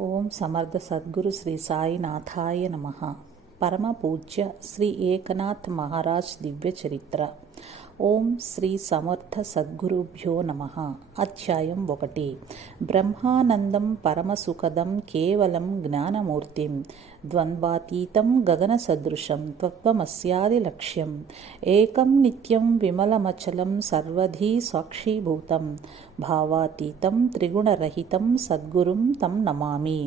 ఓం సమర్థ సద్గురు శ్రీ సాయినాథాయ నమ. పరమ పూజ్య శ్రీ ఏకనాథ్ మహారాజ్ దివ్య చరిత్ర ఓం శ్రీ సమర్థ సద్గురుభ్యో నమ అధ్యాయం ఒకటి బ్రహ్మానందం పరమసుఖదం కేవలం జ్ఞానమూర్తిం ద్వంద్వాతీతం గగన సదృశం తత్వమస్యాది లక్ష్యం ఏకం నిత్యం విమలమచలం సర్వధీ సాక్షీభూతం భావాతీతం త్రిగుణరహితం సద్గురుం తం నమామి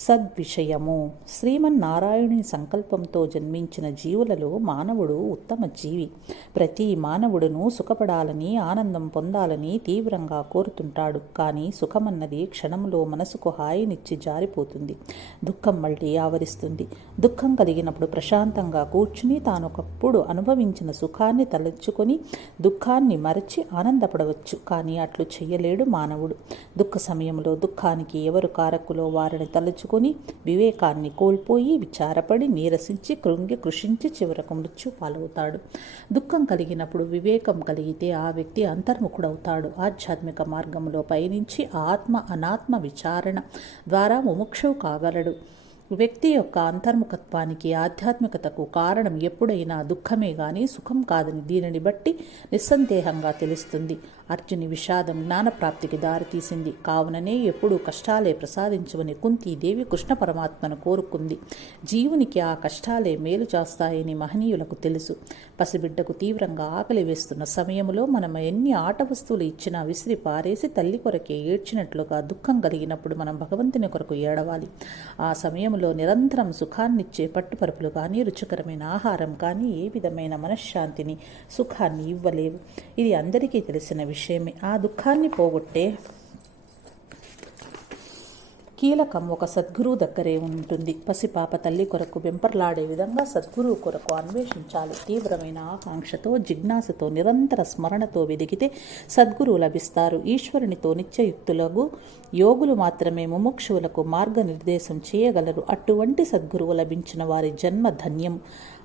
సద్విషయము. శ్రీమన్నారాయణుని సంకల్పంతో జన్మించిన జీవులలో మానవుడు ఉత్తమ జీవి. ప్రతి మానవుడును సుఖపడాలని ఆనందం పొందాలని తీవ్రంగా కోరుతుంటాడు. కానీ సుఖమన్నది క్షణంలో మనసుకు హాయినిచ్చి జారిపోతుంది. దుఃఖం మళ్ళీ ఆవరిస్తుంది. దుఃఖం కలిగినప్పుడు ప్రశాంతంగా కూర్చుని తానొకప్పుడు అనుభవించిన సుఖాన్ని తలచుకొని దుఃఖాన్ని మరచి ఆనందపడవచ్చు. కానీ అట్లు చెయ్యలేడు మానవుడు. దుఃఖ సమయంలో దుఃఖానికి ఎవరు కారకులో వారిని తలచు తలుచుకొని వివేకాన్ని కోల్పోయి విచారపడి నీరసించి కృంగి కృషించి చివరకు మృత్యు పాలవుతాడు. దుఃఖం కలిగినప్పుడు వివేకం కలిగితే ఆ వ్యక్తి అంతర్ముఖుడవుతాడు. ఆధ్యాత్మిక మార్గంలో పయనించి ఆత్మ అనాత్మ విచారణ ద్వారా ముముక్షువు కాగలడు. వ్యక్తి యొక్క అంతర్ముఖత్వానికి ఆధ్యాత్మికతకు కారణం ఎప్పుడైనా దుఃఖమే గాని సుఖం కాదని దీనిని బట్టి నిస్సందేహంగా తెలుస్తుంది. అర్జుని విషాదం జ్ఞానప్రాప్తికి దారితీసింది. కావుననే ఎప్పుడూ కష్టాలే ప్రసాదించవని కుంతీదేవి కృష్ణ పరమాత్మను కోరుకుంది. జీవునికి ఆ కష్టాలే మేలు చేస్తాయని మహనీయులకు తెలుసు. పసిబిడ్డకు తీవ్రంగా ఆకలి వేస్తున్న సమయంలో మనం ఎన్ని ఆట వస్తువులు ఇచ్చినా విసిరి పారేసి తల్లి కొరకే ఏడ్చినట్లుగా దుఃఖం కలిగినప్పుడు మనం భగవంతుని కొరకు ఏడవాలి. ఆ సమయంలో నిరంతరం సుఖాన్నిచ్చే పట్టుపరుపులు కానీ రుచికరమైన ఆహారం కానీ ఏ విధమైన మనశ్శాంతిని సుఖాన్ని ఇవ్వలేవు. ఇది అందరికీ తెలిసిన విషయమే. ఆ దుఃఖాన్ని పోగొట్టే కీలకం ఒక సద్గురువు దగ్గరే ఉంటుంది. పసిపాప తల్లి కొరకు వెంపర్లాడే విధంగా సద్గురువు కొరకు అన్వేషించాలి. తీవ్రమైన ఆకాంక్షతో జిజ్ఞాసతో నిరంతర స్మరణతో వెదిగితే సద్గురువు లభిస్తారు. ఈశ్వరునితో నిత్యయుక్తులకు యోగులు మాత్రమే ముముక్షువులకు మార్గనిర్దేశం చేయగలరు. అటువంటి సద్గురువు లభించిన వారి జన్మ ధన్యం.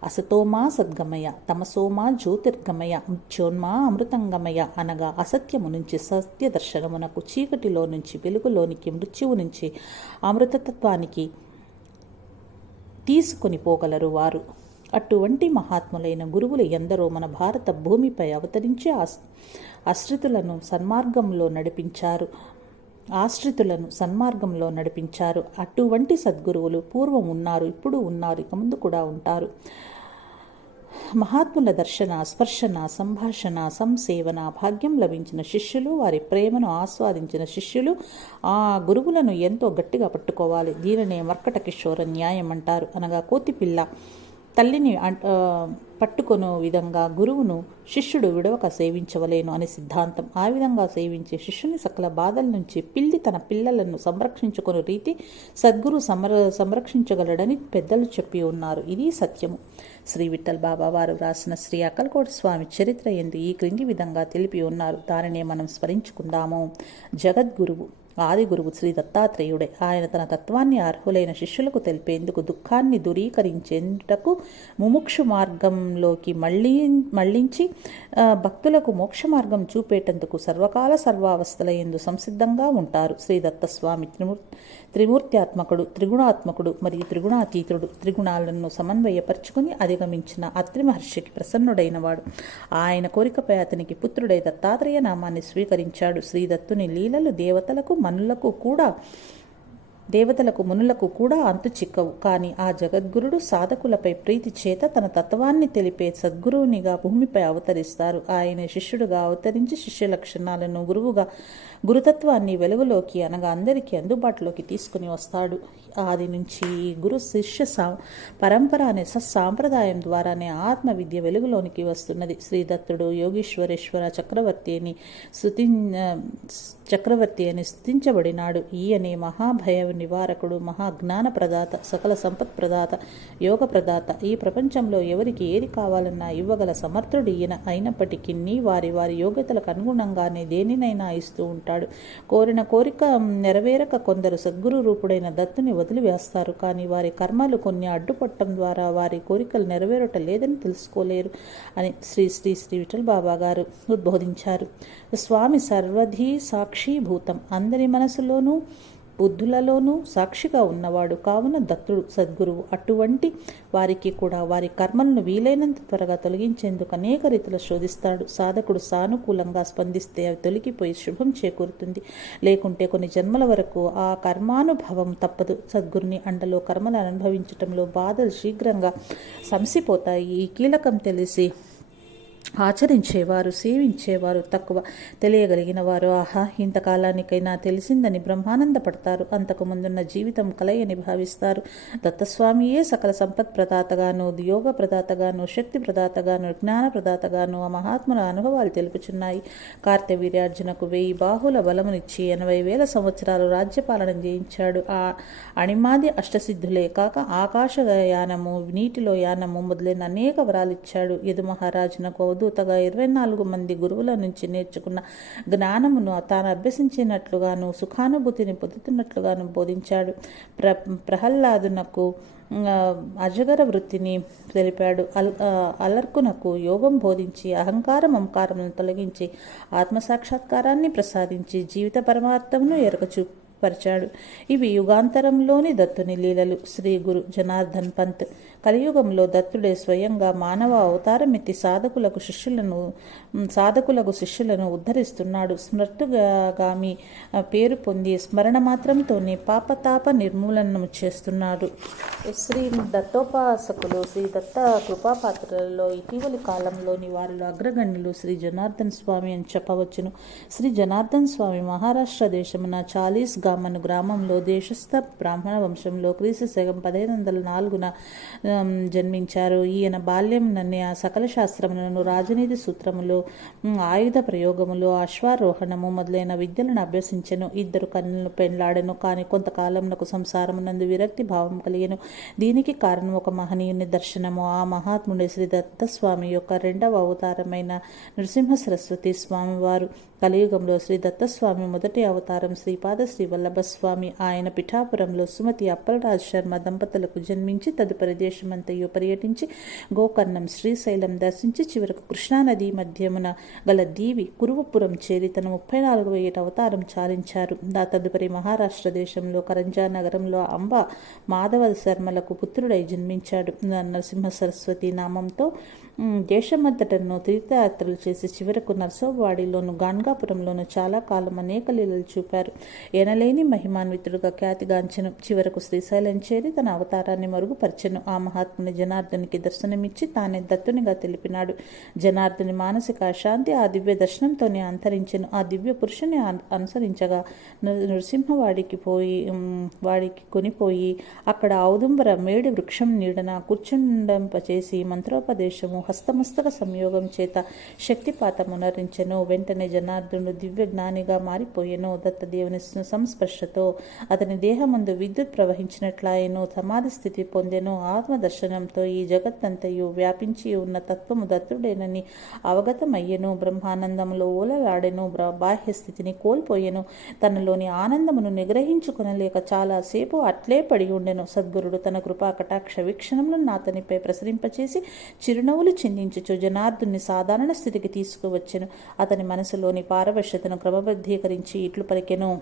అసతోమా సద్గమయ తమసోమా జ్యోతిర్గమయ ముత్యోన్మా అమృతంగమయ అనగా అసత్యము నుంచి సత్య దర్శనమునకు చీకటిలో నుంచి వెలుగులోనికి మృత్యువు నుంచి అమృతతత్వానికి తీసుకొని పోగలరు వారు. అటువంటి మహాత్ములైన గురువులు ఎందరో మన భారత భూమిపై అవతరించి ఆశ్రితులను సన్మార్గంలో నడిపించారు. ఆశ్రితులను సన్మార్గంలో నడిపించారు. అటువంటి సద్గురువులు పూర్వం ఉన్నారు ఇప్పుడు ఉన్నారు ఇక ముందు కూడా ఉంటారు. మహాత్ముల దర్శన స్పర్శన సంభాషణ సంసేవన భాగ్యం లభించిన శిష్యులు వారి ప్రేమను ఆస్వాదించిన శిష్యులు ఆ గురువులను ఎంతో గట్టిగా పట్టుకోవాలి. దీనినే మర్కట కిషోర న్యాయం అంటారు అనగా కోతిపిల్ల. తల్లిని పట్టుకొను విధంగా గురువును శిష్యుడు విడవక సేవించవలేను అనే సిద్ధాంతం. ఆ విధంగా సేవించే శిష్యుని సకల బాధల నుంచి పిల్లి తన పిల్లలను సంరక్షించుకుని రీతి సద్గురు సంర సంరక్షించగలడని పెద్దలు చెప్పి ఉన్నారు. ఇది సత్యము. శ్రీ విఠల్ బాబా వారు వ్రాసిన శ్రీ అక్కలకోట స్వామి చరిత్ర ఎందు ఈ క్రింది విధంగా తెలిపి ఉన్నారు. దానినే మనం స్మరించుకుందాము. జగద్గురువు. ఆది గురువు శ్రీ దత్తాత్రేయుడే. ఆయన తన తత్వాన్ని అర్హులైన శిష్యులకు తెలిపేందుకు దుఃఖాన్ని దూరీకరించేందుకు ముముక్షు మార్గంలోకి మళ్ళీ మళ్ళించి భక్తులకు మోక్ష మార్గం చూపేటందుకు సర్వకాల సర్వావస్థల ఎందు సంసిద్ధంగా ఉంటారు. శ్రీ దత్తస్వామి త్రిమూర్ త్రిమూర్త్యాత్మకుడు త్రిగుణాత్మకుడు మరియు త్రిగుణాతీతుడు త్రిగుణాలను సమన్వయపరుచుకుని అధిగమించిన అత్రి మహర్షికి ప్రసన్నుడైన వాడు. ఆయన కోరికపై అతనికి పుత్రుడై దత్తాత్రేయ నామాన్ని స్వీకరించాడు. శ్రీ దత్తుని లీలలు దేవతలకు మనులకు కూడా దేవతలకు మునులకు కూడా అంతు చిక్కవు. కానీ ఆ జగద్గురుడు సాధకులపై ప్రీతి చేత తన తత్వాన్ని తెలిపే సద్గురువునిగా భూమిపై అవతరిస్తారు. ఆయన శిష్యుడుగా అవతరించి శిష్య లక్షణాలను గురువుగా గురుతత్వాన్ని వెలుగులోకి అనగా అందరికీ అందుబాటులోకి తీసుకుని వస్తాడు. ఆది నుంచి గురు శిష్య సా పరంపర అనే సత్సాంప్రదాయం ద్వారానే ఆత్మ విద్య వెలుగులోనికి వస్తున్నది. శ్రీదత్తుడు యోగీశ్వరేశ్వర చక్రవర్తి అని స్థుతి చక్రవర్తి అని స్థుతించబడినాడు ఈయనే మహాభయ నివారకుడు మహాజ్ఞాన ప్రదాత సకల సంపత్ ప్రదాత యోగ ప్రదాత ఈ ప్రపంచంలో ఎవరికి ఏది కావాలన్నా ఇవ్వగల సమర్థుడు ఈయన. అయినప్పటికీ వారి వారి యోగ్యతలకు అనుగుణంగానే దేనినైనా ఇస్తూ ఉంటాడు. కోరిన కోరిక నెరవేరక కొందరు సద్గురు రూపుడైన దత్తుని వదిలివేస్తారు. కానీ వారి కర్మలు కొన్ని అడ్డుపట్టడం ద్వారా వారి కోరికలు నెరవేరట లేదని తెలుసుకోలేరు అని శ్రీ శ్రీ శ్రీ విఠల్ బాబా గారు ఉద్బోధించారు. స్వామి సర్వధీ సాక్షీభూతం అందరి మనసులోనూ బుద్ధులలోనూ సాక్షిగా ఉన్నవాడు కావున దత్తుడు సద్గురువు అటువంటి వారికి కూడా వారి కర్మలను వీలైనంత త్వరగా తొలగించేందుకు అనేక రీతిలో శోధిస్తాడు. సాధకుడు సానుకూలంగా స్పందిస్తే అవి తొలగిపోయి శుభం చేకూరుతుంది. లేకుంటే కొన్ని జన్మల వరకు ఆ కర్మానుభవం తప్పదు. సద్గురుని అండలో కర్మలు అనుభవించటంలో బాధలు శీఘ్రంగా సంసిపోతాయి ఈ కీలకం తెలిసి ఆచరించేవారు సేవించేవారు తక్కువ తెలియగలిగిన వారు ఆహా ఇంతకాలానికైనా తెలిసిందని బ్రహ్మానందపడతారు. అంతకు ముందున్న జీవితం కలయని భావిస్తారు. దత్తస్వామియే సకల సంపత్ ప్రదాతగాను యోగ ప్రదాతగాను శక్తి ప్రదాతగాను జ్ఞాన ప్రదాతగాను ఆ మహాత్ముల అనుభవాలు తెలుపుచున్నాయి. కార్తవీర్యార్జునకు వెయ్యి బాహుల బలమునిచ్చి ఎనభై వేల సంవత్సరాలు రాజ్యపాలన చేయించాడు ఆ అణిమాది అష్టసిద్ధులే కాక ఆకాశ యానము నీటిలో యానము మొదలైన అనేక వరాలు ఇచ్చాడు యదు మహారాజునకు అవధూతగా ఇరవై నాలుగు మంది గురువుల నుంచి నేర్చుకున్న జ్ఞానమును తాను అభ్యసించినట్లుగాను సుఖానుభూతిని పొందుతున్నట్లుగాను బోధించాడు. ప్ర ప్రహ్లాదునకు అజగర వృత్తిని తెలిపాడు. అల్ అలర్కునకు యోగం బోధించి అహంకారం మమకారములను తొలగించి ఆత్మసాక్షాత్కారాన్ని ప్రసాదించి జీవిత పరమార్థమును ఎరక పరిచాడు ఇవి యుగాంతరంలోని దత్తుని లీలలు. శ్రీ గురు జనార్దన్ పంత్ కలియుగంలో దత్తుడే స్వయంగా మానవ అవతారమెత్తి సాధకులకు శిష్యులను సాధకులకు శిష్యులను ఉద్ధరిస్తున్నాడు. స్మృతుగామి పేరు పొంది స్మరణ మాత్రంతోనే పాపతాప నిర్మూలనము చేస్తున్నాడు. శ్రీ దత్తోపాసకులు శ్రీ దత్త కృపాపాత్రలలో ఇటీవలి కాలంలోని వారిలో అగ్రగణ్యులు శ్రీ జనార్దన్ స్వామి అని చెప్పవచ్చును. శ్రీ జనార్దన్ స్వామి మహారాష్ట్ర దేశమున చాలీస్ గామను గ్రామంలో దేశస్థ బ్రాహ్మణ వంశంలో క్రీస్తు శకం పదిహేను వందల నాలుగున జన్మించారు. ఈయన బాల్యం నన్ను ఆ సకల శాస్త్రములను రాజనీతి సూత్రములు ఆయుధ ప్రయోగములు అశ్వారోహణము మొదలైన విద్యలను అభ్యసించెను. ఇద్దరు కన్నులను పెండ్లాడెను కానీ కొంతకాలంలో సంసారమునందు విరక్తి భావం కలిగెను. దీనికి కారణం ఒక మహనీయుని దర్శనము. ఆ మహాత్ముడి శ్రీ దత్తస్వామి యొక్క రెండవ అవతారమైన నృసింహ సరస్వతి స్వామివారు కలియుగంలో శ్రీ దత్తస్వామి మొదటి అవతారం శ్రీపాద శ్రీ వల్లభస్వామి ఆయన పిఠాపురంలో సుమతి అప్పలరాజ్ శర్మ దంపతులకు జన్మించి తదుపరి దేశం దేశమంతయు పర్యటించి గోకర్ణం శ్రీశైలం దర్శించి చివరకు కృష్ణానది మధ్యమున గల దీవి కురువపురం చేరి తన ముప్పై నాలుగవ ఏట అవతారం చాలించారు. దా తదుపరి మహారాష్ట్ర దేశంలో కరంజా నగరంలో అంబ మాధవ శర్మలకు పుత్రుడై జన్మించాడు. నరసింహ సరస్వతి నామంతో దేశమంతటను తీర్థయాత్రలు చేసి చివరకు నర్సోవాడిలోను గాన్గాపురంలోను చాలా కాలం అనేక లీలలు చూపారు. ఎనలేని మహిమాన్వితుడుగా ఖ్యాతిగాంచెను. చివరకు శ్రీశైలం చేరి తన అవతారాన్ని మరుగుపరచెను. ఆ మహాత్ముని జనార్దునికి దర్శనమిచ్చి తానే దత్తునిగా తెలిపినాడు. జనార్దుని మానసిక అశాంతి ఆ దివ్య దర్శనంతోనే అంతరించను. ఆ దివ్య పురుషుని అనుసరించగా నృసింహవాడికి పోయి వాడికి కొనిపోయి అక్కడ ఔదుంబర మేడి వృక్షం నీడన కూర్చుండంపచేసి మంత్రోపదేశము హస్తమస్తక సంయోగం చేత శక్తిపాతమునరించెను వెంటనే జనార్దును దివ్య జ్ఞానిగా మారిపోయెను దత్తదేవుని సంస్పర్శతో అతని దేహమందు విద్యుత్ ప్రవహించినట్లయను సమాధి స్థితి పొందెను ఆత్మదర్శనంతో ఈ జగత్తంతయు వ్యాపించి ఉన్న తత్వము దత్తుడేనని అవగతమయ్యెను బ్రహ్మానందములో ఓలలాడెను బాహ్య స్థితిని కోల్పోయెను తనలోని ఆనందమును నిగ్రహించుకొనలేక చాలా సేపు అట్లే పడి ఉండెను సద్గురుడు తన కృపా కటాక్ష వీక్షణములను అతనిపై ప్రసరింపచేసి చిరునవ్వులు చిందించుచు జనార్దుని సాధారణ స్థితికి తీసుకువచ్చెను. అతని మనసులోని పారవశ్యతను క్రమబద్ధీకరించి ఇట్లు పలికెను.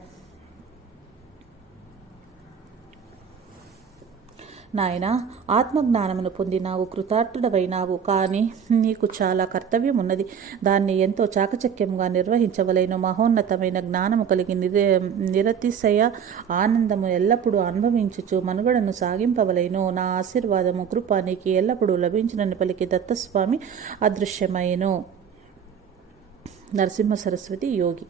నాయనా ఆత్మజ్ఞానమును పొందినావు కృతార్థుడవైనావు. కానీ నీకు చాలా కర్తవ్యం ఉన్నది దాన్ని ఎంతో చాకచక్యంగా నిర్వహించవలైన. మహోన్నతమైన జ్ఞానము కలిగి నిర నిరతిశయ ఆనందము ఎల్లప్పుడూ అనుభవించుచు మనుగడను సాగింపవలెను. నా ఆశీర్వాదము కృప నీకు ఎల్లప్పుడూ లభించినని పలికి దత్తస్వామి అదృశ్యమైను నరసింహ సరస్వతి యోగి.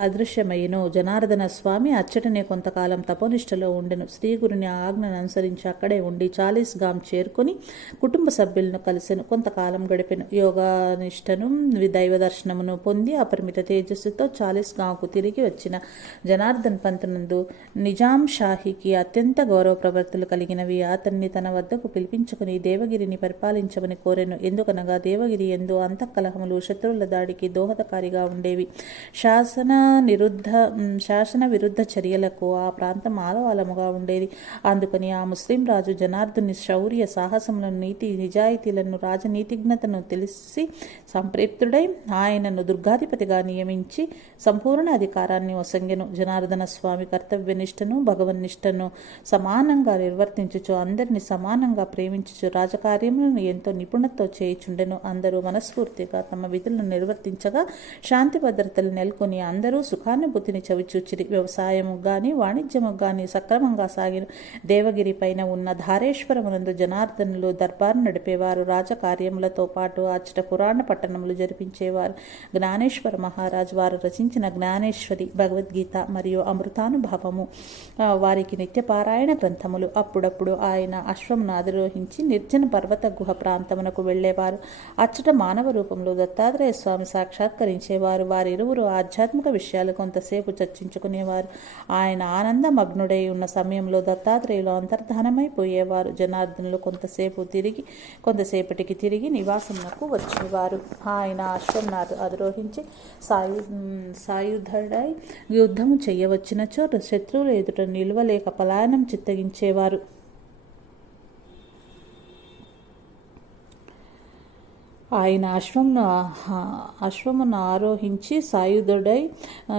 అదృశ్యమయ్యను. జనార్దన స్వామి అచ్చటనే కొంతకాలం తపోనిష్టలో ఉండెను. శ్రీగురుని ఆజ్ఞను అనుసరించి అక్కడే ఉండి చాలీస్ గాం చేరుకొని కుటుంబ సభ్యులను కలిసెను. కొంతకాలం గడిపెను. యోగానిష్టను దైవ దర్శనమును పొంది అపరిమిత తేజస్సుతో చాలీస్గాంకు తిరిగి వచ్చిన జనార్దన్ పంతనందు నిజాం షాహీకి అత్యంత గౌరవ ప్రవర్తులు కలిగినవి. అతన్ని తన వద్దకు పిలిపించుకుని దేవగిరిని పరిపాలించమని కోరెను. ఎందుకనగా దేవగిరి ఎందు అంతఃకలహములు శత్రువుల దాడికి దోహదకారిగా ఉండేవి. శాసన నిరుద్ధ శాసన విరుద్ధ చర్యలకు ఆ ప్రాంతం ఆలవాలముగా ఉండేది. అందుకని ఆ ముస్లిం రాజు జనార్దుని శౌర్య సాహసములను నీతి నిజాయితీలను రాజనీతిజ్ఞతను తెలిసి సంప్రేప్తుడై ఆయనను దుర్గాధిపతిగా నియమించి సంపూర్ణ అధికారాన్ని వసంగెను జనార్దన స్వామి కర్తవ్యనిష్టను భగవన్నిష్టను సమానంగా నిర్వర్తించుచు అందరిని సమానంగా ప్రేమించుచు రాజకార్యములను ఎంతో నిపుణతో చేయుచుండెను. అందరూ మనస్ఫూర్తిగా తమ విధులను నిర్వర్తించగా శాంతి భద్రతలు నెలకొని అందరూ సుఖానుభూతిని చవిచూచిరి. వ్యవసాయము గాని వాణిజ్యము గాని సక్రమంగా సాగిన దేవగిరి పైన ఉన్న ధారేశ్వరమునందు జనార్దనులు దర్బారు నడిపేవారు. రాజకార్యములతో పాటు అచ్చట పురాణ పట్టణములు జరిపించేవారు. జ్ఞానేశ్వర మహారాజు వారు రచించిన జ్ఞానేశ్వరి భగవద్గీత మరియు అమృతానుభవము వారికి నిత్యపారాయణ గ్రంథములు. అప్పుడప్పుడు ఆయన అశ్వమును అధిరోహించి నిర్జన పర్వత గుహ ప్రాంతమునకు వెళ్ళేవారు. అచ్చట మానవ రూపంలో దత్తాత్రేయ స్వామి సాక్షాత్కరించేవారు. వారిరువురు ఆధ్యాత్మిక విషయాలు కొంతసేపు చర్చించుకునేవారు. ఆయన ఆనందమగ్నుడై ఉన్న సమయంలో దత్తాత్రేయులు అంతర్ధానమైపోయేవారు. జనార్దనులు కొంతసేపు తిరిగి కొంతసేపటికి తిరిగి నివాసమునకు వచ్చేవారు. ఆయన అశ్వం అధిరోహించి సాయు సాయుధుడై యుద్ధము చేయవచ్చినచో శత్రువులు ఎదుట నిలువలేక పలాయనం చిత్తగించేవారు. ఆయన అశ్వమును అశ్వమును ఆరోహించి సాయుధుడై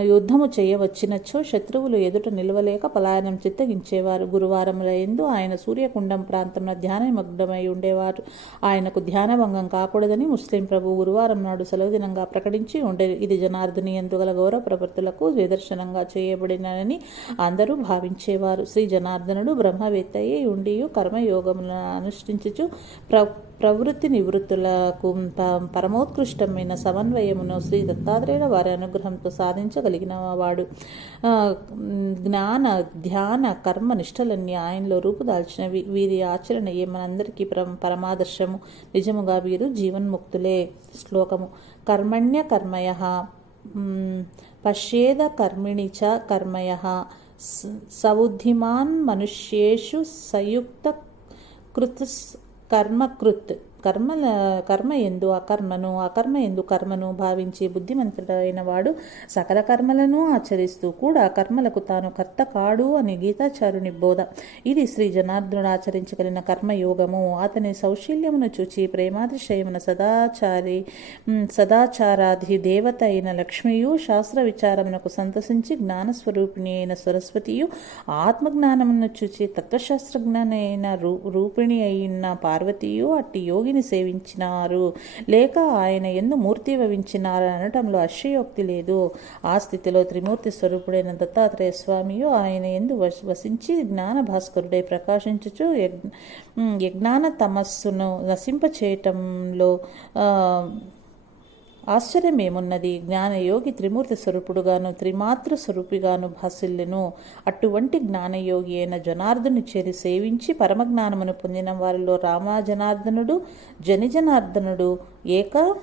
యుద్ధము చేయవచ్చినచో శత్రువులు ఎదుట నిలవలేక పలాయనం చిత్తగించేవారు. గురువారములందు ఆయన సూర్యకుండం ప్రాంతంలో ధ్యానమగ్నమై ఉండేవారు. ఆయనకు ధ్యానభంగం కాకూడదని ముస్లిం ప్రభు గురువారం నాడు సెలవు దినంగా ప్రకటించి ఉండేది ఇది జనార్దుని ఎందుగల గౌరవ ప్రవర్తులకు నిదర్శనంగా చేయబడినని అందరూ భావించేవారు. శ్రీ జనార్దనుడు బ్రహ్మవేత్తయే ఉండి కర్మయోగములను అనుష్ఠించుచు ప్ర ప్రవృత్తి నివృత్తులకు పరమోత్కృష్టమైన సమన్వయమును శ్రీ దత్తాత్రేయుల వారి అనుగ్రహంతో సాధించగలిగిన వాడు. జ్ఞాన ధ్యాన కర్మ నిష్టలన్నీ ఆయనలో రూపుదాల్చినవి. వీరి ఆచరణయే మనందరికీ పరం పరమాదర్శము. నిజముగా వీరు జీవన్ముక్తులే. శ్లోకము. కర్మణ్య కర్మయ పశ్యేద కర్మిణి చ కర్మయ సౌద్ధిమాన్ మనుష్యేషు సయుక్త కృత్ கர்மக்ருத் కర్మల కర్మ ఎందు అకర్మను అకర్మ ఎందు కర్మను భావించి బుద్ధిమంతుడైన వాడు సకల కర్మలను ఆచరిస్తూ కూడా కర్మలకు తాను కర్త కాడు అని గీతాచారుని బోధ. ఇది శ్రీ జనార్దనుడు ఆచరించగలిగిన కర్మయోగము. అతని సౌశీల్యమును చూచి ప్రేమాతిశయమున సదాచారి సదాచారాధి దేవత అయిన లక్ష్మియు శాస్త్ర విచారమునకు సంతసించి జ్ఞానస్వరూపిణి అయిన సరస్వతియు ఆత్మజ్ఞానమును చూచి తత్వశాస్త్రజ్ఞాని అయిన రూ రూపిణి అయిన పార్వతీయు అట్టి యోగి యోగిని సేవించినారు. లేక ఆయన ఎందు మూర్తి భవించినారు అనటంలో అశ్చయోక్తి లేదు. ఆ స్థితిలో త్రిమూర్తి స్వరూపుడైన దత్తాత్రేయ స్వామియు ఆయన ఎందు వసించి జ్ఞాన భాస్కరుడై ప్రకాశించుచు యజ్ఞాన తమస్సును నశింపచేయటంలో ఆశ్చర్యమేమున్నది? జ్ఞానయోగి త్రిమూర్తి స్వరూపుడుగాను త్రిమాతృ స్వరూపిగాను భాసిల్లెను. అటువంటి జ్ఞానయోగి అయిన జనార్దుని చేరి సేవించి పరమజ్ఞానమును పొందిన వారిలో రామ జనార్దనుడు జని జనార్దనుడు ఏక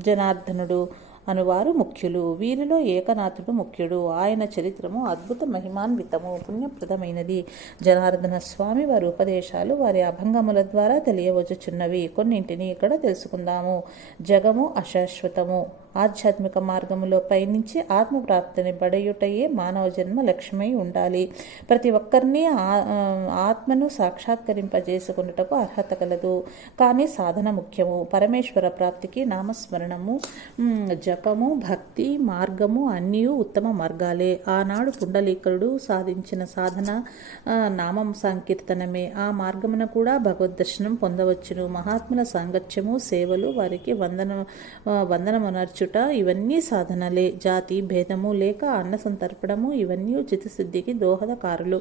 జనార్దనుడు అనువారు ముఖ్యులు. వీరిలో ఏకనాథుడు ముఖ్యుడు. ఆయన చరిత్రము అద్భుత మహిమాన్వితము పుణ్యప్రదమైనది. జనార్దన స్వామి వారి ఉపదేశాలు వారి అభంగముల ద్వారా తెలియవచ్చుచున్నవి. కొన్నింటిని ఇక్కడ తెలుసుకుందాము. జగము అశాశ్వతము. ఆధ్యాత్మిక మార్గములో పయనించి ఆత్మప్రాప్తిని పడయుటయే మానవ జన్మ లక్ష్యమై ఉండాలి. ప్రతి ఒక్కరిని ఆ- ఆత్మను సాక్షాత్కరింపజేసుకున్నటకు అర్హత కలదు. కానీ సాధన ముఖ్యము. పరమేశ్వర ప్రాప్తికి నామస్మరణము జపము భక్తి మార్గము అన్నీ ఉత్తమ మార్గాలే. ఆనాడు పుండలీకరుడు సాధించిన సాధన నామం సంకీర్తనమే. ఆ మార్గమున కూడా భగవద్ దర్శనం పొందవచ్చును. మహాత్ముల సాంగత్యము సేవలు వారికి వందన వందనమునర్చు వందనమునర్చుట ఇవన్నీ సాధనలే. జాతి భేదము లేక అన్న సంతర్పణము ఇవన్నీ చిత్తశుద్ధికి దోహదకారులు.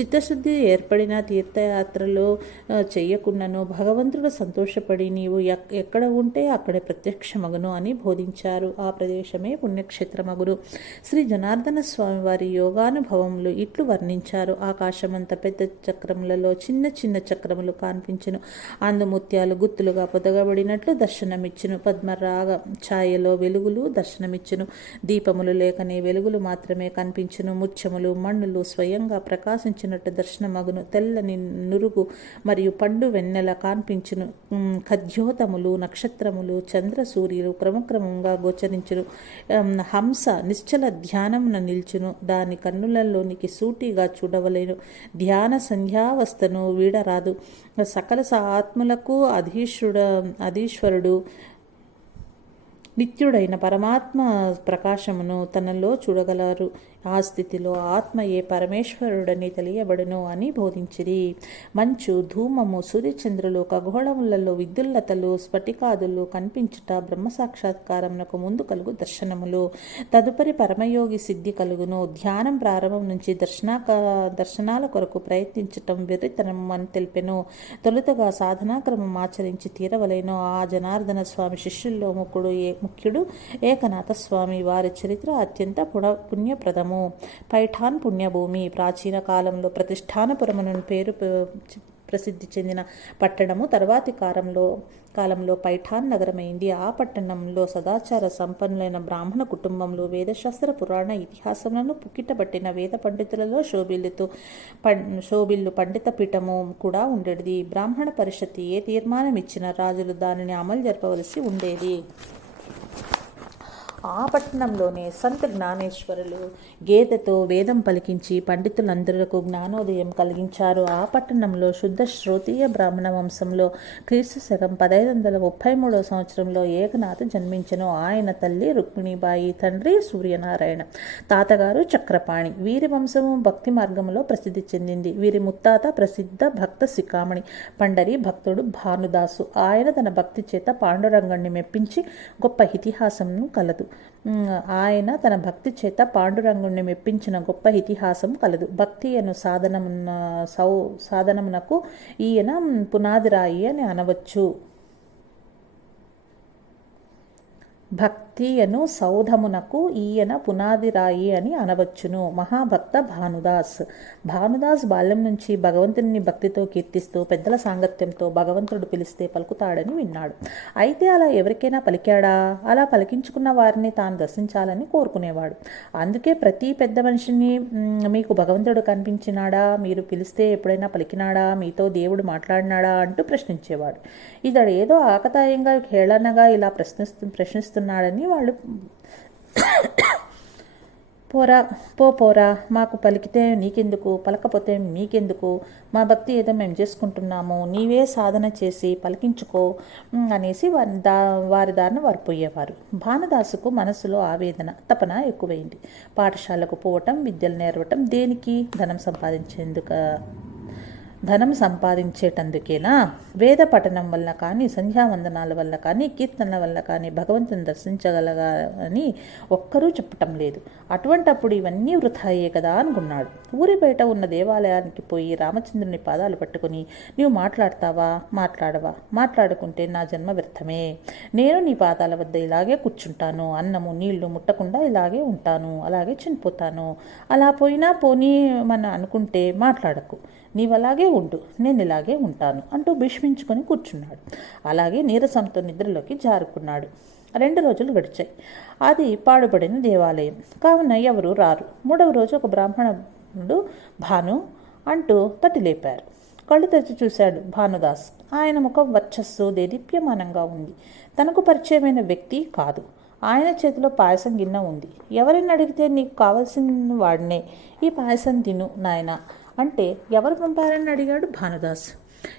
చిత్తశుద్ధి ఏర్పడిన తీర్థయాత్రలో ఆ, చెయ్యకున్నను భగవంతుడు సంతోషపడి నీవు ఎక్- ఎక్కడ ఉంటే అక్కడే ప్రత్యక్షమగును అని బోధించారు. ఆ ప్రదేశమే పుణ్యక్షేత్రమగురు. శ్రీ జనార్దన స్వామి వారి యోగానుభవములు ఇట్లు వర్ణించారు. ఆకాశమంత పెద్ద చక్రములలో చిన్న చిన్న చక్రములు కాన్పించును. అందు ముత్యాలు గుత్తులుగా పొదగబడినట్లు దర్శనమిచ్చును. పద్మరాగ ఛాయలో వెలుగులు దర్శనమిచ్చును. దీపములు లేకనే వెలుగులు మాత్రమే కనిపించును. ముత్యములు మన్నులు స్వయంగా ప్రకాశించినట్టు దర్శనమగును. తెల్లని నురుగు మరియు పండు వెన్నెల కాన్పించును. ఖద్యోతములు నక్షత్రములు చంద్ర సూర్యులు క్రమక్రమంగా గోచరించును. హంస నిశ్చల ధ్యానమున నిల్చును. దాని కన్నులలోనికి సూటిగా చూడవలేను. ధ్యాన సంధ్యావస్థను వీడరాదు. సకల ఆత్మలకు అధీశ్వరుడు అధీశ్వరుడు నిత్యుడైన పరమాత్మ ప్రకాశమును తనలో చూడగలరు. ఆ స్థితిలో ఆత్మయే పరమేశ్వరుడని తెలియబడును అని బోధించిరి. మంచు ధూమము సూర్యచంద్రులు ఖగోళములలో విద్యుల్లతలు స్ఫటికాదులు కనిపించుట బ్రహ్మ సాక్షాత్కారమునకు ముందు కలుగు దర్శనములు. తదుపరి పరమయోగి సిద్ధి కలుగును. ధ్యానం ప్రారంభం నుంచి దర్శనాక దర్శనాల కొరకు ప్రయత్నించటం వెర్రితనం అని తెలిపెను. తొలుతగా సాధనాక్రమం ఆచరించి తీరవలేను. ఆ జనార్దన స్వామి శిష్యుల్లో ముక్కుడు ఏ ముఖ్యుడు ఏకనాథ స్వామి వారి చరిత్ర అత్యంత పుణ పుణ్యప్రదము పైఠాన్ పుణ్యభూమి ప్రాచీన కాలంలో ప్రతిష్టానపురమును పేరు ప్రసిద్ధి చెందిన పట్టణము. తర్వాతి కాలంలో కాలంలో పైఠాన్ నగరమైంది. ఆ పట్టణంలో సదాచార సంపన్నులైన బ్రాహ్మణ కుటుంబంలో వేదశాస్త్ర పురాణ ఇతిహాసములను పుక్కిటబట్టిన వేద పండితులలో శోభిల్లుతూ పం శోభిల్లు పండిత పీఠము కూడా ఉండేది. బ్రాహ్మణ పరిషత్ ఏ తీర్మానం ఇచ్చిన రాజులు దానిని అమలు జరపవలసి ఉండేది. ఆ పట్టణంలోనే సంత జ్ఞానేశ్వరులు గేదెతో వేదం పలికించి పండితులందరకు జ్ఞానోదయం కలిగించారు. ఆ పట్టణంలో శుద్ధ శ్రోతీయ బ్రాహ్మణ వంశంలో క్రీస్తు శకం పదహైదు వందల ముప్పై మూడవ సంవత్సరంలో ఏకనాథ్ జన్మించను. ఆయన తల్లి రుక్మిణిబాయి తండ్రి సూర్యనారాయణ తాతగారు చక్రపాణి. వీరి వంశము భక్తి మార్గంలో ప్రసిద్ధి చెందింది. వీరి ముత్తాత ప్రసిద్ధ భక్త శిఖామణి పండరి భక్తుడు భానుదాసు. ఆయన తన భక్తి చేత పాండురంగాన్ని మెప్పించి గొప్ప ఇతిహాసంను కలదు. ఆయన తన భక్తి చేత పాండురంగుణ్ణి మెప్పించిన గొప్ప ఇతిహాసం కలదు. భక్తి అను సాధనమున సౌ సాధనమునకు ఈయన పునాదిరాయి అని అనవచ్చు. భక్తి తీయను సౌధమునకు ఈయన పునాది రాయి అని అనవచ్చును. మహాభక్త భానుదాస్. భానుదాస్ బాల్యం నుంచి భగవంతుని భక్తితో కీర్తిస్తూ పెద్దల సాంగత్యంతో భగవంతుడు పిలిస్తే పలుకుతాడని విన్నాడు. అయితే అలా ఎవరికైనా పలికాడా? అలా పలికించుకున్న వారిని తాను దర్శించాలని కోరుకునేవాడు. అందుకే ప్రతి పెద్ద మనిషిని మీకు భగవంతుడు కనిపించినాడా? మీరు పిలిస్తే ఎప్పుడైనా పలికినాడా? మీతో దేవుడు మాట్లాడినాడా? అంటూ ప్రశ్నించేవాడు. ఇతడు ఏదో ఆకతాయంగా హేళనగా ఇలా ప్రశ్నిస్తు ప్రశ్నిస్తున్నాడని వాళ్ళు పోరా పో పోరా మాకు పలికితే నీకెందుకు పలకపోతే మీకెందుకు మా భక్తి ఏదో మేము చేసుకుంటున్నాము నీవే సాధన చేసి పలికించుకో అనేసి వారి దా వారి దారిన వారు పోయేవారు. భానుదాసుకు మనసులో ఆవేదన తపన ఎక్కువైంది. పాఠశాలకు పోవటం విద్యలు నేర్వటం దేనికి ధనం సంపాదించేందుక? ధనం సంపాదించేటందుకేనా? వేద పఠనం వల్ల కానీ సంధ్యావందనాల వల్ల కానీ కీర్తనల వల్ల కానీ భగవంతుని దర్శించగలగాలని ఒక్కరూ చెప్పటం లేదు. అటువంటప్పుడు ఇవన్నీ వృథాయే కదా అనుకున్నాడు. ఊరి బయట ఉన్న దేవాలయానికి పోయి రామచంద్రుని పాదాలు పట్టుకుని నీవు మాట్లాడతావా? మాట్లాడవా? మాట్లాడుకుంటే నా జన్మ వ్యర్థమే. నేను నీ పాదాల వద్ద ఇలాగే కూర్చుంటాను. అన్నము నీళ్ళు ముట్టకుండా ఇలాగే ఉంటాను. అలాగే చనిపోతాను. అలా పోయినా పోనీ మన అనుకుంటే మాట్లాడకు. నీవు అలాగే ఉండు నేను ఇలాగే ఉంటాను అంటూ భీష్మించుకొని కూర్చున్నాడు. అలాగే నీరసంతో నిద్రలోకి జారుకున్నాడు. రెండు రోజులు గడిచాయి. అది పాడుపడిన దేవాలయం. కావున ఎవరు రారు. మూడవ రోజు ఒక బ్రాహ్మణుడు భాను అంటూ తట్టి లేపారు. కళ్ళు తెరిచి చూశాడు భానుదాస్. ఆయన ముఖం వర్చస్సు దేదీప్యమానంగా ఉంది. తనకు పరిచయమైన వ్యక్తి కాదు. ఆయన చేతిలో పాయసం గిన్నె ఉంది. ఎవరిని అడిగితే నీకు కావలసిన వాడినే. ఈ పాయసం తిను నాయన. అంటే ఎవరు పంపారని అడిగాడు భానుదాస్.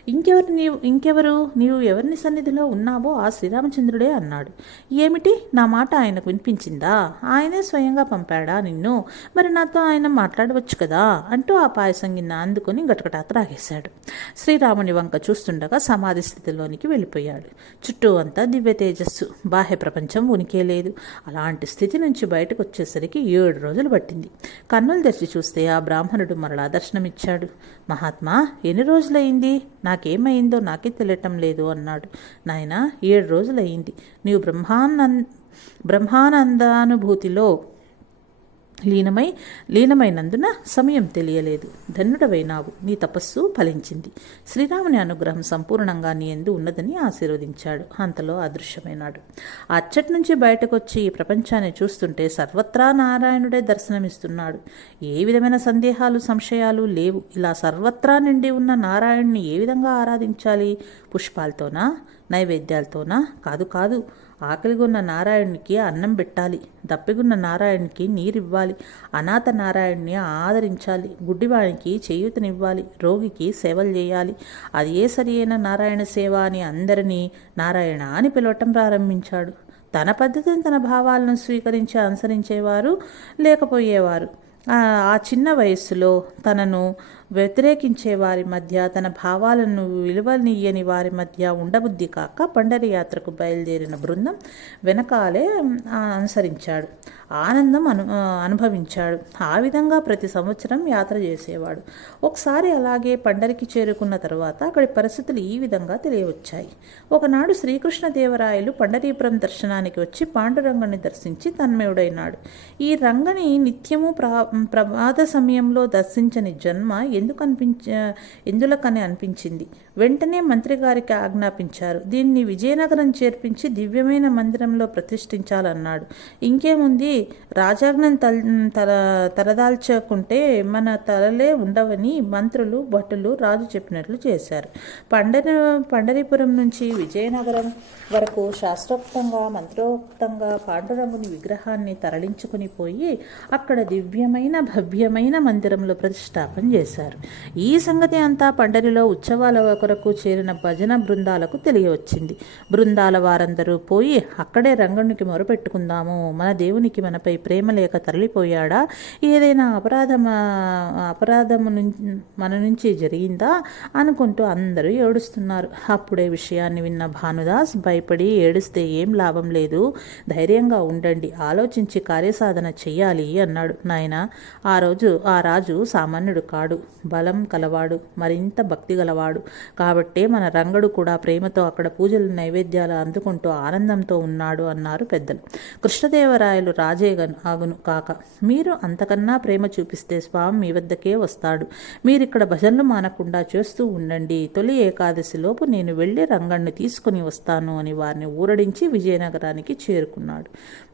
ఇంకెవరు నీవు ఇంకెవరు? నీవు ఎవరిని సన్నిధిలో ఉన్నావో ఆ శ్రీరామచంద్రుడే అన్నాడు. ఏమిటి? నా మాట ఆయనకు వినిపించిందా? ఆయనే స్వయంగా పంపాడా నిన్ను? మరి నాతో ఆయన మాట్లాడవచ్చు కదా? అంటూ ఆ పాయసం గిన్నె అందుకొని గటగటా త్రాగేశాడు శ్రీరాముని వంక చూస్తుండగా సమాధి స్థితిలోనికి వెళ్ళిపోయాడు. చుట్టూ అంతా దివ్య తేజస్సు. బాహ్య ప్రపంచం ఉనికే లేదు. అలాంటి స్థితి నుంచి బయటకు వచ్చేసరికి ఏడు రోజులు పట్టింది. కన్నులు తెరిచి చూస్తే ఆ బ్రాహ్మణుడు మరలా దర్శనమిచ్చాడు. మహాత్మా ఎన్ని రోజులైంది నాకేమైందో నాకే తెలియటం లేదు అన్నాడు. నాయన ఏడు రోజులయ్యింది. నీవు బ్రహ్మానంద బ్రహ్మానందానుభూతిలో లీనమై లీనమైనందున సమయం తెలియలేదు. ధన్యుడవైనావు నీ తపస్సు ఫలించింది. శ్రీరాముని అనుగ్రహం సంపూర్ణంగా నీ ఎందు ఉన్నదని ఆశీర్వదించాడు. అంతలో అదృశ్యమైనాడు. అచ్చటి నుంచి బయటకొచ్చి ఈ ప్రపంచాన్ని చూస్తుంటే సర్వత్రా నారాయణుడే దర్శనమిస్తున్నాడు. ఏ విధమైన సందేహాలు సంశయాలు లేవు. ఇలా సర్వత్రా నిండి ఉన్న నారాయణ్ణి ఏ విధంగా ఆరాధించాలి? పుష్పాలతోనా? నైవేద్యాలతోనా? కాదు కాదు. ఆకలిగొన్న నారాయణునికి అన్నం పెట్టాలి. దప్పిగున్న నారాయణునికి నీరివ్వాలి. అనాథ నారాయణ్ణి ఆదరించాలి. గుడ్డివానికి చేయూతనివ్వాలి. రోగికి సేవలు చేయాలి. అది ఏ సరి అయిన నారాయణ సేవ అని అందరినీ నారాయణ అని పిలవటం ప్రారంభించాడు. తన పద్ధతిని తన భావాలను స్వీకరించి అనుసరించేవారు లేకపోయేవారు. ఆ చిన్న వయస్సులో తనను వ్యతిరేకించే వారి మధ్య తన భావాలను విలువనీయని వారి మధ్య ఉండబుద్ధి కాక పండరి యాత్రకు బయలుదేరిన బృందం వెనకాలే అనుసరించాడు. ఆనందం అను అనుభవించాడు. ఆ విధంగా ప్రతి సంవత్సరం యాత్ర చేసేవాడు. ఒకసారి అలాగే పండరికి చేరుకున్న తర్వాత అక్కడి పరిస్థితులు ఈ విధంగా తెలియవచ్చాయి. ఒకనాడు శ్రీకృష్ణదేవరాయలు పండరీపురం దర్శనానికి వచ్చి పాండురంగని దర్శించి తన్మయుడైనాడు. ఈ రంగని నిత్యము ప్రా ప్రమాద సమయంలో దర్శించని జన్మ ఎందుకు అనిపించ ఎందులకని అనిపించింది. వెంటనే మంత్రి గారికి ఆజ్ఞాపించారు. దీన్ని విజయనగరం చేర్పించి దివ్యమైన మందిరంలో ప్రతిష్ఠించాలన్నాడు. ఇంకేముంది? రాజాజ్ఞం తల తల తలదాల్చకుంటే మన తలలే ఉండవని మంత్రులు భటులు రాజు చెప్పినట్లు చేశారు. పండరి పండరిపురం నుంచి విజయనగరం వరకు శాస్త్రోక్తంగా మంత్రోక్తంగా పాండురంగుని విగ్రహాన్ని తరలించుకుని పోయి అక్కడ దివ్యమైన భవ్యమైన మందిరంలో ప్రతిష్టాపన చేశారు. ఈ సంగతి అంతా పండరిలో ఉత్సవాల కొరకు చేరిన భజన బృందాలకు తెలియవచ్చింది. బృందాల వారందరూ పోయి అక్కడే రంగణునికి మొరపెట్టుకుందాము. మన దేవునికి మనపై ప్రేమ లేక తరలిపోయాడా? ఏదైనా అపరాధమ అపరాధము మన నుంచి జరిగిందా? అనుకుంటూ అందరూ ఏడుస్తున్నారు. అప్పుడే విషయాన్ని విన్న భానుదాస్ భయపడి ఏడిస్తే ఏం లాభం లేదు. ధైర్యంగా ఉండండి. ఆలోచించి కార్యసాధన చెయ్యాలి అన్నాడు. నాయన ఆ రోజు ఆ రాజు సామాన్యుడు కాడు. బలం కలవాడు మరింత భక్తి గలవాడు. కాబట్టే మన రంగడు కూడా ప్రేమతో అక్కడ పూజలు నైవేద్యాలు అందుకుంటూ ఆనందంతో ఉన్నాడు అన్నారు పెద్దలు. కృష్ణదేవరాయలు రాజేగను ఆగును కాక మీరు అంతకన్నా ప్రేమ చూపిస్తే స్వామి మీ వద్దకే వస్తాడు. మీరిక్కడ భజనలు మానకుండా చేస్తూ ఉండండి. తొలి ఏకాదశిలోపు నేను వెళ్ళి రంగణ్ణి తీసుకుని వస్తాను అని వారిని ఊరడించి విజయనగరానికి చేరుకున్నాడు.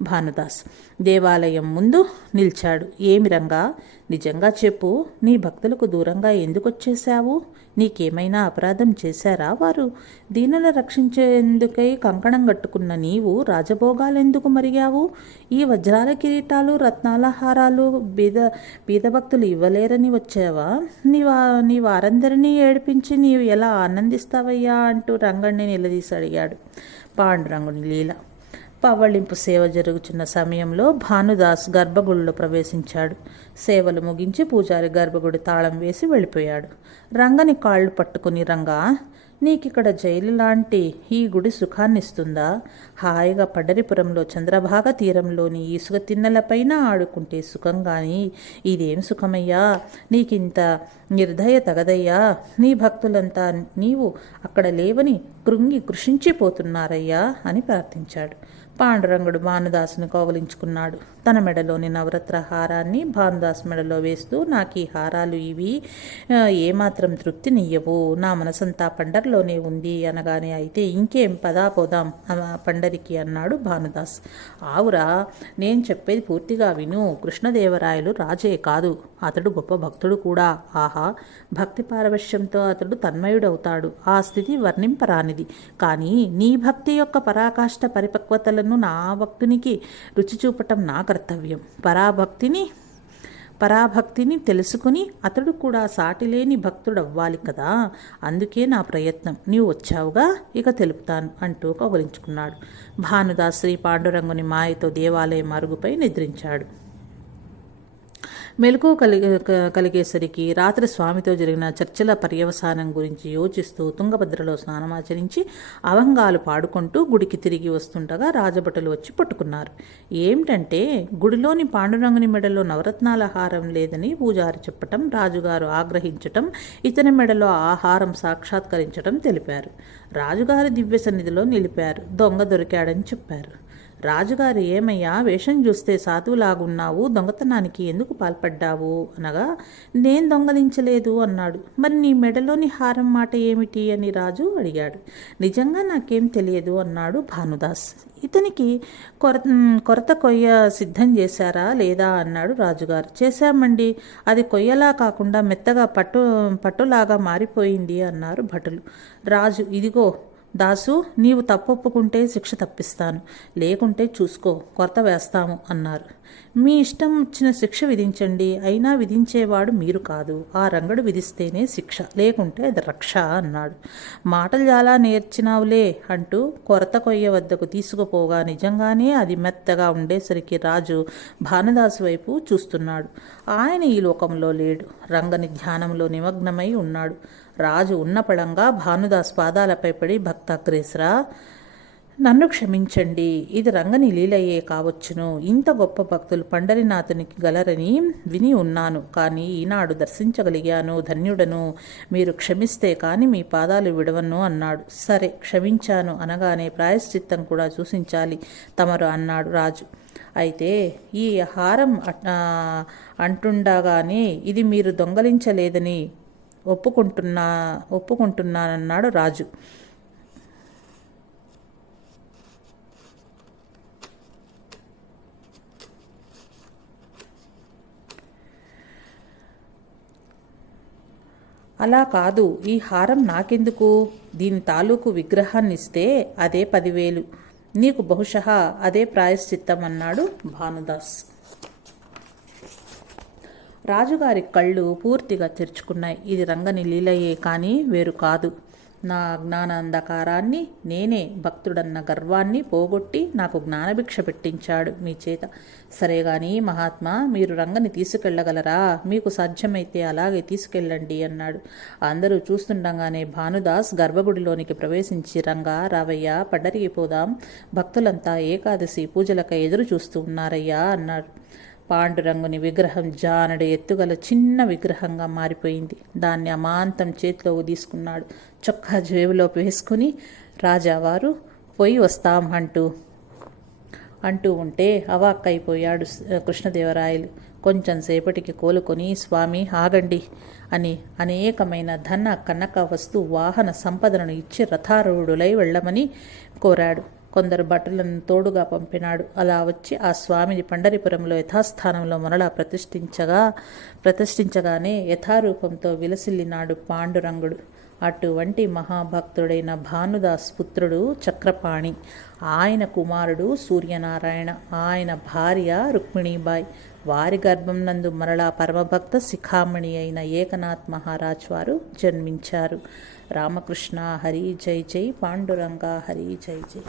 భానుదాస్ దేవాలయం ముందు నిలిచాడు. ఏమి రంగా? నిజంగా చెప్పు నీ భక్తులకు దూరంగా ఎందుకు వచ్చేశావు నీకేమైనా అపరాధం చేశారా వారు? దీనిని రక్షించేందుకై కంకణం కట్టుకున్న నీవు రాజభోగాలెందుకు మరిగావు? ఈ వజ్రాల కిరీటాలు రత్నాల హారాలు బీద బీద భక్తులు ఇవ్వలేరని వచ్చావా? నీ వా నీ వారందరినీ ఏడిపించి నీవు ఎలా ఆనందిస్తావయ్యా? అంటూ రంగణ్ణి నిలదీసి అడిగాడు. పాండురంగుని లీల. పవ్వళింపు సేవ జరుగుతున్న సమయంలో భానుదాస్ గర్భగుడిలో ప్రవేశించాడు. సేవలు ముగించి పూజారి గర్భగుడి తాళం వేసి వెళ్ళిపోయాడు. రంగని కాళ్ళు పట్టుకుని రంగా నీకిక్కడ జైలు లాంటి ఈ గుడి సుఖాన్నిస్తుందా? హాయిగా పడరిపురంలో చంద్రభాగ తీరంలోని ఇసుక తిన్నెలపైన ఆడుకుంటే సుఖం కానీ ఇదేం సుఖమయ్యా? నీకింత నిర్దయ తగదయ్యా? నీ భక్తులంతా నీవు అక్కడ లేవని కృంగి కృషించిపోతున్నారయ్యా? అని ప్రార్థించాడు. పాండురంగుడు భానుదాసుని కౌగలించుకున్నాడు. తన మెడలోని నవరత్న హారాన్ని భానుదాస్ మెడలో వేస్తూ నాకు ఈ హారాలు ఇవి ఏమాత్రం తృప్తినియ్యవు నా మనసంతా పండర్లోనే ఉంది అనగానే అయితే ఇంకేం పదా పోదాం పండరికి అన్నాడు భానుదాస్. ఆవురా నేను చెప్పేది పూర్తిగా విను. కృష్ణదేవరాయలు రాజే కాదు. అతడు గొప్ప భక్తుడు కూడా. ఆహా భక్తి పారవశ్యంతో అతడు తన్మయుడవుతాడు. ఆ స్థితి వర్ణింపరానిది. కానీ నీ భక్తి యొక్క పరాకాష్ట పరిపక్వతలు భక్తులను నా భక్తునికి రుచి చూపటం నా కర్తవ్యం. పరాభక్తిని పరాభక్తిని తెలుసుకుని అతడు కూడా సాటిలేని భక్తుడవ్వాలి కదా. అందుకే నా ప్రయత్నం. నీవు వచ్చావుగా? ఇక తెలుపుతాను అంటూ కౌగలించుకున్నాడు. భానుదాస్ శ్రీ పాండురంగుని మాయతో దేవాలయం అరుగుపై నిద్రించాడు. మెలకు కలిగే కలిగేసరికి రాత్రి స్వామితో జరిగిన చర్చల పర్యవసానం గురించి యోచిస్తూ తుంగభద్రలో స్నానమాచరించి అవంగాలు పాడుకుంటూ గుడికి తిరిగి వస్తుండగా రాజభటులు వచ్చి పట్టుకున్నారు. ఏమిటంటే గుడిలోని పాండురంగుని మెడలో నవరత్నాల హారం లేదని పూజారి చెప్పటం రాజుగారు ఆగ్రహించటం ఇతని మెడలో ఆహారం సాక్షాత్కరించటం తెలిపారు. రాజుగారి దివ్య సన్నిధిలో నిలిపారు. దొంగ దొరికాడని చెప్పారు. రాజుగారు ఏమయ్యా వేషం చూస్తే సాధువులాగున్నావు దొంగతనానికి ఎందుకు పాల్పడ్డావు? అనగా నేను దొంగలించలేదు అన్నాడు. మరి నీ మెడలోని హారం మాట ఏమిటి? అని రాజు అడిగాడు. నిజంగా నాకేం తెలియదు అన్నాడు భానుదాస్. ఇతనికి కొర కొరత కొయ్య సిద్ధం చేశారా లేదా? అన్నాడు రాజుగారు. చేశామండి. అది కొయ్యలా కాకుండా మెత్తగా పట్టు పట్టులాగా మారిపోయింది అన్నారు భటులు. రాజు ఇదిగో దాసు నీవు తప్పొప్పుకుంటే శిక్ష తప్పిస్తాను. లేకుంటే చూసుకో కొరత వేస్తాము అన్నారు. మీ ఇష్టం వచ్చిన శిక్ష విధించండి అయినా విధించేవాడు మీరు కాదు. ఆ రంగడు విధిస్తేనే శిక్ష లేకుంటే అది రక్ష అన్నాడు. మాటలు చాలా నేర్చినావులే అంటూ కొరత కొయ్య వద్దకు తీసుకుపోగా నిజంగానే అది మెత్తగా ఉండేసరికి రాజు భానుదాసు వైపు చూస్తున్నాడు. ఆయన ఈ లోకంలో లేడు. రంగని ధ్యానంలో నిమగ్నమై ఉన్నాడు. రాజు ఉన్నపడంగా భానుదాస్ పాదాలపై పడి భక్తాగ్రేసరా నన్ను క్షమించండి ఇది రంగని లీలయ్యే కావచ్చును. ఇంత గొప్ప భక్తులు పండరినాథునికి గలరని విని ఉన్నాను. కానీ ఈనాడు దర్శించగలిగాను ధన్యుడను. మీరు క్షమిస్తే కానీ మీ పాదాలు విడవను అన్నాడు. సరే క్షమించాను అనగానే ప్రాయశ్చిత్తం కూడా చూసించాలి తమరు అన్నాడు రాజు. అయితే ఈ హారం అంటుండగానే ఇది మీరు దొంగలించలేదని ఒప్పుకుంటున్నా ఒప్పుకుంటున్నానన్నాడు రాజు. అలా కాదు ఈ హారం నాకెందుకు? దీని తాలూకు విగ్రహాన్ని ఇస్తే అదే పదివేలు. నీకు బహుశా అదే ప్రాయశ్చిత్తం అన్నాడు భానుదాస్. రాజుగారి కళ్ళు పూర్తిగా తెరుచుకున్నాయి. ఇది రంగని లీలయే కానీ వేరు కాదు. నా జ్ఞానాంధకారాన్ని నేనే భక్తుడన్న గర్వాన్ని పోగొట్టి నాకు జ్ఞానభిక్ష పెట్టించాడు మీ చేత. సరే గాని మహాత్మా మీరు రంగని తీసుకెళ్ళగలరా? మీకు సాధ్యమైతే అలాగే తీసుకెళ్ళండి అన్నాడు. అందరూ చూస్తుండగానే భానుదాస్ గర్భగుడిలోనికి ప్రవేశించి రంగా రావయ్యా పడ్డరిగిపోదాం భక్తులంతా ఏకాదశి పూజలకై ఎదురు చూస్తూ ఉన్నారయ్యా అన్నాడు పాండురంగుని విగ్రహం జానడి ఎత్తుగల చిన్న విగ్రహంగా మారిపోయింది. దాన్ని అమాంతం చేతిలో తీసుకున్నాడు. చొక్కా జేబులో వేసుకుని రాజావారు పోయి వస్తాం అంటూ అంటూ ఉంటే అవాక్కైపోయాడు కృష్ణదేవరాయలు. కొంచెం సేపటికి కోలుకొని స్వామి ఆగండి అని అనేకమైన ధన కనక వస్తు వాహన సంపదలను ఇచ్చి రథారూఢులై వెళ్ళమని కోరాడు. కొందరు భటులను తోడుగా పంపినాడు. అలా వచ్చి ఆ స్వామిని పండరిపురంలో యథాస్థానంలో మరలా ప్రతిష్ఠించగా ప్రతిష్ఠించగానే యథారూపంతో విలసిల్లినాడు పాండురంగుడు. అటువంటి మహాభక్తుడైన భానుదాస్ పుత్రుడు చక్రపాణి. ఆయన కుమారుడు సూర్యనారాయణ. ఆయన భార్య రుక్మిణీబాయి. వారి గర్భం నందు మరలా పరమభక్త శిఖామణి అయిన ఏకనాథ్ మహారాజ్ వారు జన్మించారు. రామకృష్ణ హరి జై జై పాండురంగ హరి జై జై.